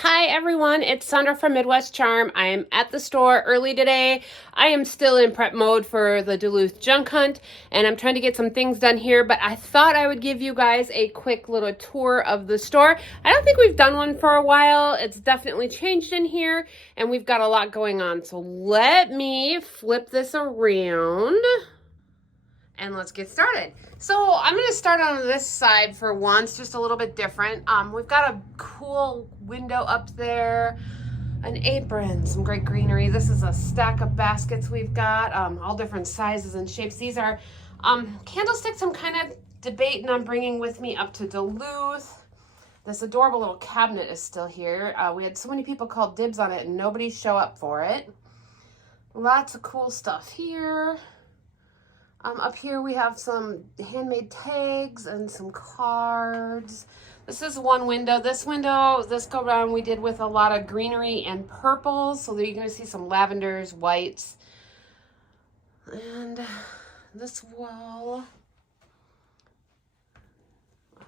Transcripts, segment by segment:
Hi everyone, it's Sandra from Midwest Charm. I am at the store early today. I am still in prep mode for the Duluth junk hunt and I'm trying to get some things done here, but I thought I would give you guys a quick little tour of the store. I don't think we've done one for a while. It's definitely changed in here and we've got a lot going on. So let me flip this around and let's get started. So I'm going to start on this side for once, just a little bit different. We've got a cool window up there, an apron, some great greenery. This is a stack of baskets we've got, all different sizes and shapes. These are candlesticks I'm kind of debating on bringing with me up to Duluth. This adorable little cabinet is still here. We had so many people call dibs on it and nobody show up for it. Lots of cool stuff here. Up here we have some handmade tags and some cards. This is one window. This go around we did with a lot of greenery and purples. So you're going to see some lavenders, whites. And this wall.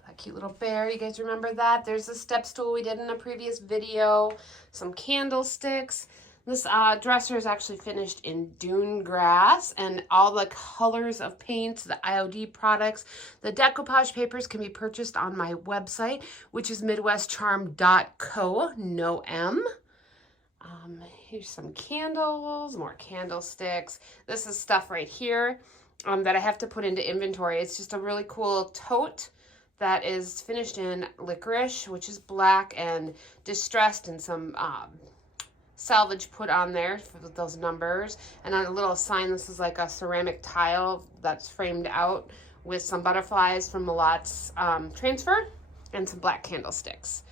That cute little bear. You guys remember that? There's the step stool we did in a previous video. Some candlesticks. This dresser is actually finished in dune grass, and all the colors of paints, the IOD products, the decoupage papers can be purchased on my website, which is midwestcharm.co, no M. Here's some candles, more candlesticks. This is stuff right here that I have to put into inventory. It's just a really cool tote that is finished in licorice, which is black and distressed, and some salvage put on there with those numbers, and on a little sign. This is like a ceramic tile that's framed out with some butterflies from Malot's transfer and some black candlesticks.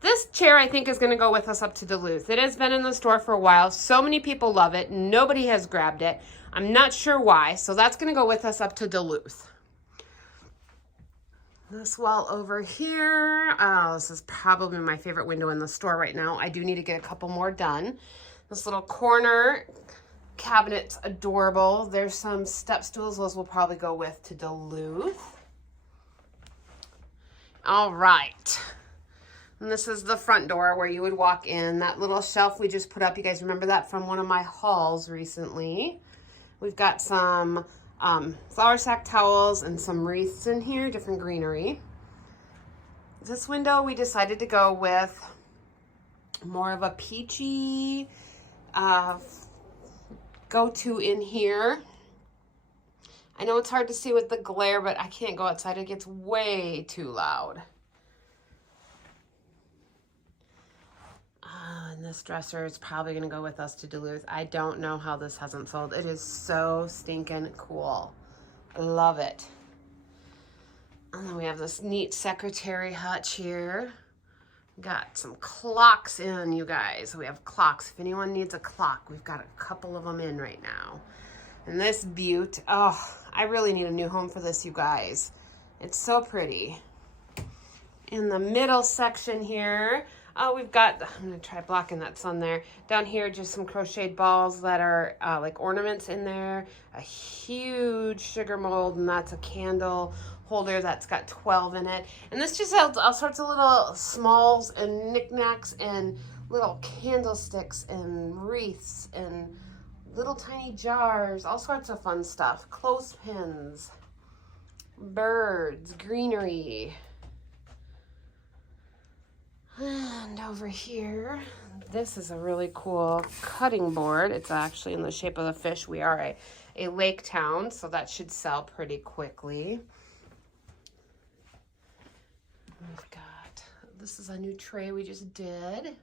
This chair I think is going to go with us up to Duluth. It has been in the store for a while. So many people love it. Nobody has grabbed it. I'm not sure why, so that's going to go with us up to Duluth. This wall over here, oh, this is probably my favorite window in the store right now. I do need to get a couple more done. This little corner cabinet's adorable. There's some step stools. Those will probably go with to Duluth. All right. And this is the front door where you would walk in. That little shelf we just put up, you guys remember that from one of my hauls recently. We've got some flour sack towels and some wreaths in here, different greenery. This window we decided to go with more of a peachy go-to in here. I know it's hard to see with the glare, but I can't go outside. It gets way too loud. And this dresser is probably going to go with us to Duluth. I don't know how this hasn't sold. It is so stinking cool. Love it. And then we have this neat secretary hutch here. Got some clocks in, you guys. We have clocks. If anyone needs a clock, we've got a couple of them in right now. And this beaut, oh, I really need a new home for this, you guys. It's so pretty. In the middle section here, we've got, I'm going to try blocking that sun there. Down here, just some crocheted balls that are like ornaments in there. A huge sugar mold, and that's a candle holder that's got 12 in it. And this just has all sorts of little smalls and knickknacks and little candlesticks and wreaths and little tiny jars, all sorts of fun stuff. Clothespins, birds, greenery. And over here, this is a really cool cutting board. It's actually in the shape of a fish. We are a lake town, so that should sell pretty quickly. We've got, this is a new tray we just did.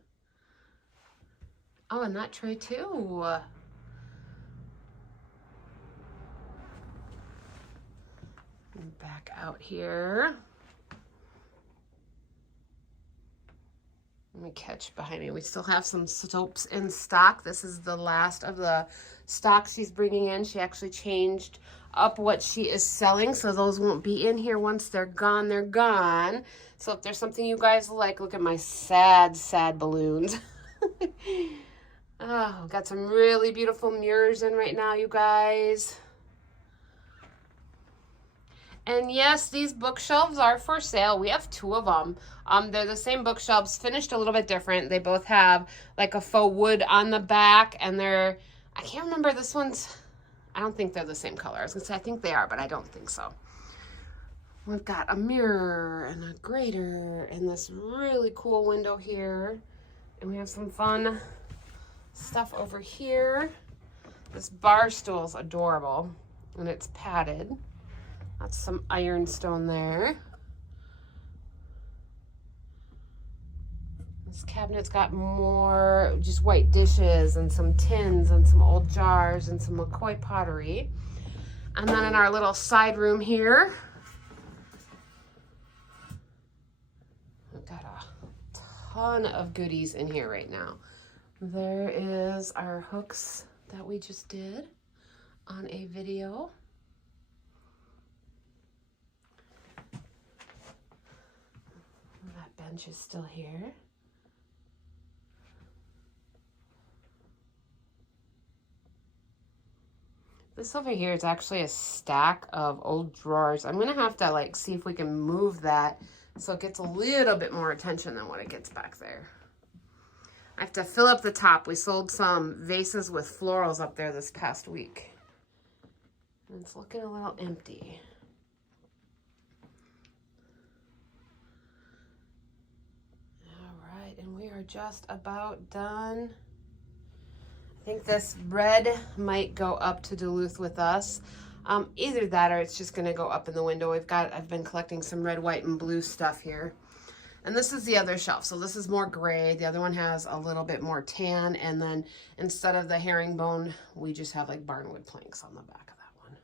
Oh, and that tray too. And back out here. Let me catch behind me. We still have some soaps in stock. This is the last of the stock she's bringing in. She actually changed up what she is selling, so those won't be in here. Once they're gone, they're gone. So if there's something you guys like, look at my sad, sad balloons. Oh, got some really beautiful mirrors in right now, you guys. And yes, these bookshelves are for sale. We have 2 of them. They're the same bookshelves, finished a little bit different. They both have like a faux wood on the back, and they're, I can't remember, this one's, I don't think they're the same color. I was gonna say I think they are, but I don't think so. We've got a mirror and a grater and this really cool window here. And we have some fun stuff over here. This bar stool is adorable, and it's padded. That's some ironstone there. This cabinet's got more just white dishes and some tins and some old jars and some McCoy pottery. And then in our little side room here, we've got a ton of goodies in here right now. There is our hooks that we just did on a video. That bench is still here. This over here is actually a stack of old drawers. I'm gonna have to like see if we can move that so it gets a little bit more attention than what it gets back there. I have to fill up the top. We sold some vases with florals up there this past week. And it's looking a little empty. And we are just about done. I think this red might go up to Duluth with us. Either that or it's just gonna go up in the window. I've been collecting some red, white, and blue stuff here. And this is the other shelf. So this is more gray. The other one has a little bit more tan. And then instead of the herringbone, we just have like barnwood planks on the back of that one.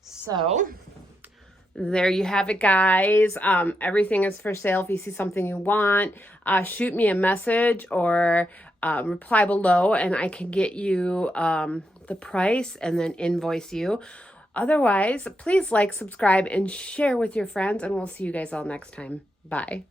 So there you have it, guys. Everything is for sale. If you see something you want, shoot me a message or reply below and I can get you the price and then invoice you. Otherwise, please like, subscribe, and share with your friends, and we'll see you guys all next time. Bye.